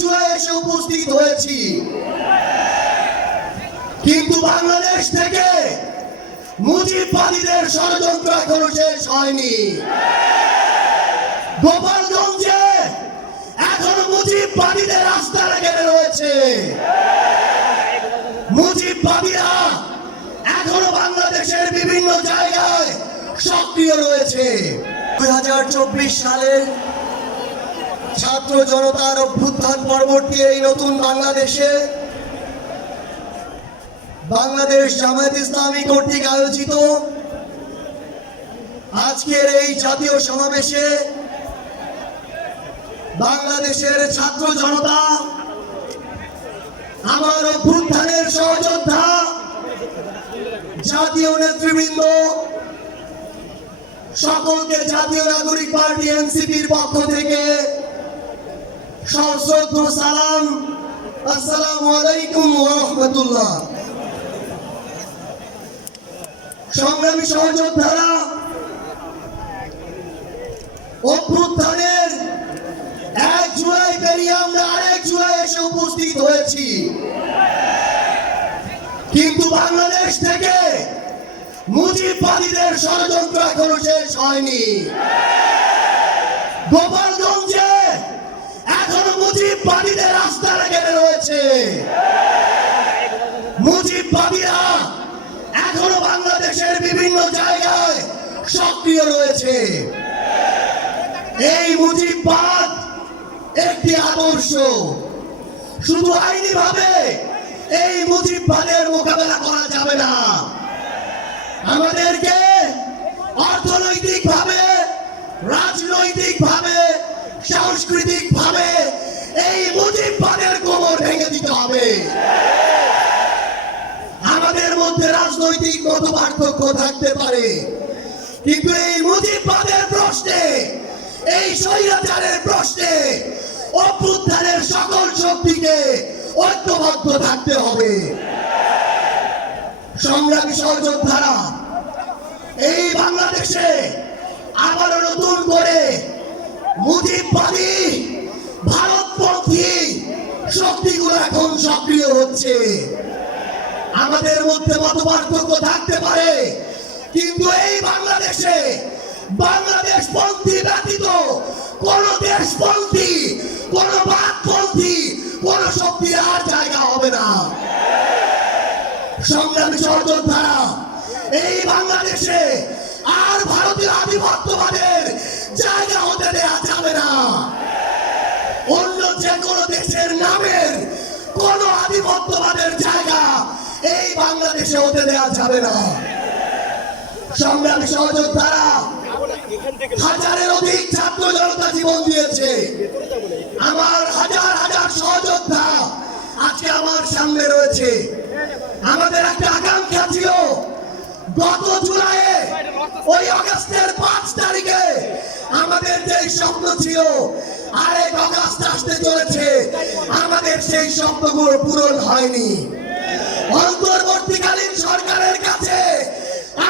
জুলাই এসে উপস্থিত হয়েছি। কিন্তু বাংলাদেশ থেকে মুজিববাদীদের ষড়যন্ত্র এখনও শেষ হয়নি। গোপালগঞ্জে এখনও মুজিববাদীদের রাস্তা লেগে রয়েছে মুজিববাদীরা এখনও বাংলাদেশের বিভিন্ন জায়গায় সক্রিয় রয়েছে। দুই হাজার চব্বিশ সালের ছাত্র জনতার অভ্যুত্থান পরবর্তী এই নতুন বাংলাদেশে বাংলাদেশ জামায়াত ইসলামী কর্তৃক আয়োজিত। আজকের এই জাতীয় সমাবেশে বাংলাদেশের ছাত্র জনতা, আমার অভ্যুত্থানের সহযোদ্ধা, জাতীয় নেতৃবৃন্দ, সকলকে জাতীয় নাগরিক পার্টি এনসিপির পক্ষ থেকে সংগ্রামী সহযোদ্ধারা, অভ্যুত্থানের এক জুলাই পেরিয়ে আমরা আরেক জুলাই এসে উপস্থিত হয়েছি। কিন্তু বাংলাদেশ থেকে মুজিববাদীদের ষড়যন্ত্র এখনও শেষ হয়নি। গোপালগঞ্জে মুজিববাদীদের রাস্তা লেগে রয়েছে। মুজিববাদীরা এখনও বাংলাদেশের বিভিন্ন জায়গায় সক্রিয় রয়েছে। এই মুজিববাদ একটি আদর্শ। শুধু আইনি ভাবে এই মুজিববাদের মোকাবেলা করা যাবে না। আমাদেরকে অর্থনৈতিক ভাবে রাজনৈতিক ভাবে সাংস্কৃতিক ভাবে কোমর ভেঙে দিতে হবে। আমাদের মধ্যে রাজনৈতিক মত পার্থক্য থাকতে পারে। কিন্তু এই মুজিববাদের প্রশ্নে, এই স্বৈরাচারের প্রশ্নে অভ্যুত্থানের সকল শক্তিকে ঐক্যবদ্ধ থাকতে হবে। সংগ্রামী সহযোদ্ধারা, এই বাংলাদেশে আবারও নতুন করে মুজিববাদী ভারতপন্থী শক্তিগুলো এখন সক্রিয় হচ্ছে। আমাদের মধ্যে মত পার্থক্য থাকতে পারে, কিন্তু এই বাংলাদেশে বাংলাদেশ পন্থী ব্যতীত কোন দেশপন্থী, কোন বাদপন্থী কোন শক্তির আর জায়গা হবে না। সংগ্রামী সহযোদ্ধারা এই বাংলাদেশে আর ভারতীয় আধিপত্যবাদের জায়গা হতে দেয়া যাবে না। যে কোনো দেশের নামের কোন আধিপত্যবাদের জায়গা এই বাংলাদেশে হতে দেয়া যাবে না। সংগ্রামী সহযোদ্ধারা হাজারের অধিক ছাত্র জনতা জীবন দিয়েছে। আমার হাজার হাজার সহযোদ্ধা আজকে আমার সামনে রয়েছে। আমাদের একটা আকাঙ্ক্ষা ছিল, গত জুলাইয়ে ওই অগাস্টের পাঁচ তারিখে আমাদের যে স্বপ্ন ছিল আরেক অগাস্ট আসতে চলেছে। আমাদের সেই স্বপ্নগুলো পূরণ হয়নি। অন্তর্বর্তীকালীন সরকারের কাছে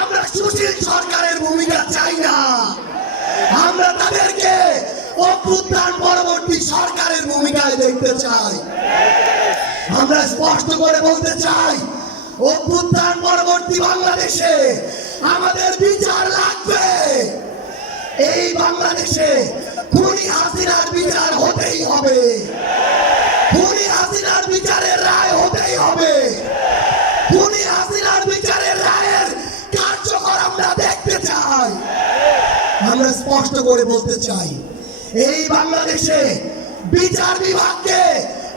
আমরা সুশীল সরকারের ভূমিকা চাই না। আমরা তাদেরকে অভ্যুত্থান পরবর্তী সরকারের ভূমিকায় দেখতে চাই। আমরা স্পষ্ট করে বলতে চাই, অভ্যুত্থান পরবর্তী বাংলাদেশে আমাদের বিচার লাগবে। এই বাংলাদেশে খুনি হাসিনার বিচার হতেই হবে। খুনি বিচারের রায় হতেই হবে। খুনি বিচারের রায়ের কার্যকর আমরা দেখতে চাই। আমরা স্পষ্ট করে বলতে চাই, এই বাংলাদেশে বিচার বিভাগকে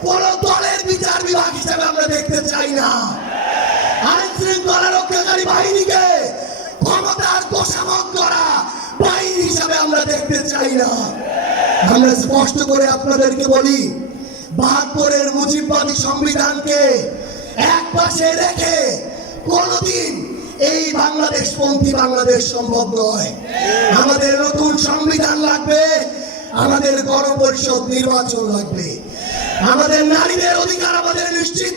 কোন দলের বিচার বিভাগ হিসেবে আমরা দেখতে চাই না। আইন শৃঙ্খলা রক্ষাকারী বাহিনীকে ক্ষমতার করা আমরা দেখতে চাই না। আমরা স্পষ্ট করে আপনাদেরকে বলি বাহাত্তরের মুজিববাদী সংবিধানকে এক পাশে রেখে কোনদিন এই বাংলাদেশ পন্থী বাংলাদেশ সম্ভব নয়। আমাদের নতুন সংবিধান লাগবে, আমাদের গণপরিষদ নির্বাচন লাগবে। আমাদের নারীদের অধিকার আমাদের নিশ্চিত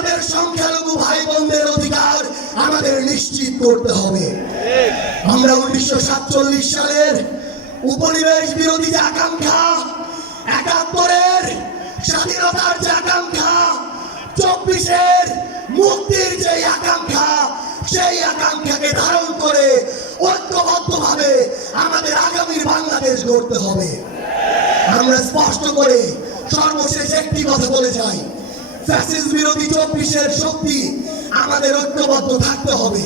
আমাদের সংখ্যালঘু ভাই বোনদের অধিকার আমাদের নিশ্চিত করতে হবে। আমরা উনিশশো সাতচল্লিশ সালের উপনিবেশ বিরোধী যে আকাঙ্ক্ষা, একাত্তরের স্বাধীনতার যে আকাঙ্ক্ষা, চব্বিশের মুক্তির যে আকাঙ্ক্ষা, সেই আকাঙ্ক্ষাকে ধারণ করে ঐক্যবদ্ধভাবে আমাদের আগামীর বাংলাদেশ গড়তে হবে। আমরা স্পষ্ট করে সর্বশেষ একটি কথা বলে যাই। ফ্যাসিস বিরোধী চব্বিশের শক্তি আমাদের ঐক্যবদ্ধ থাকতে হবে।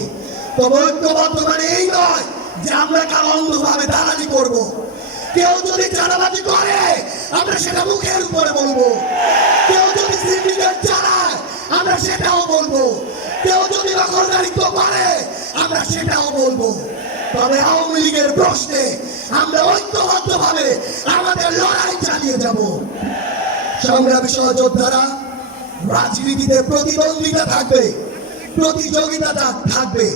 তবে ঐক্যবদ্ধ মানে এই নয় যে আমরা কারও অন্ধভাবে দালালি করব। কেউ যদি চাঁদাবাজি করে, আমরা সেটা মুখের উপরে বলব। কেউ যদি সিন্ডিকেট চালায়, আমরা সেটাও বলব। কেউ যদি দখলদারিত্ব করে আমরা সেটাও বলব। তবে আওয়ামী লীগের প্রশ্নে আমরা ঐক্যবদ্ধভাবে আমাদের লড়াই চালিয়ে যাব। সংগ্রামী সহযোদ্ধারা রাজনীতিতে প্রতিদ্বন্দ্বিতা থাকবে প্রতিযোগিতা থাকবে,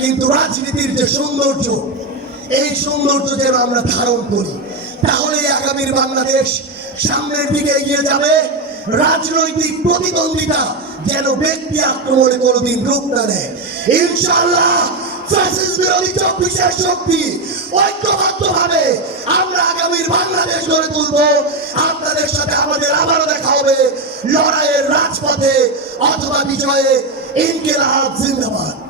কিন্তু রাজনীতির যে সৌন্দর্য, এই সৌন্দর্য যেন আমরা ধারণ করি। তাহলে আগামীর বাংলাদেশ সামনের দিকে এগিয়ে যাবে। রাজনৈতিক প্রতিদ্বন্দ্বিতা যেন ব্যক্তি আক্রমণে কোনোদিন রূপ না নেয়। ইনশাল্লাহ ফ্যাসিস্ট বিরোধী চব্বিশের শক্তি ঐক্যবদ্ধ ভাবে আমরা আগামীর বাংলাদেশ গড়ে তুলব। আপনাদের সাথে আমাদের বিজয়ে ইনকিলাব জিন্দাবাদ।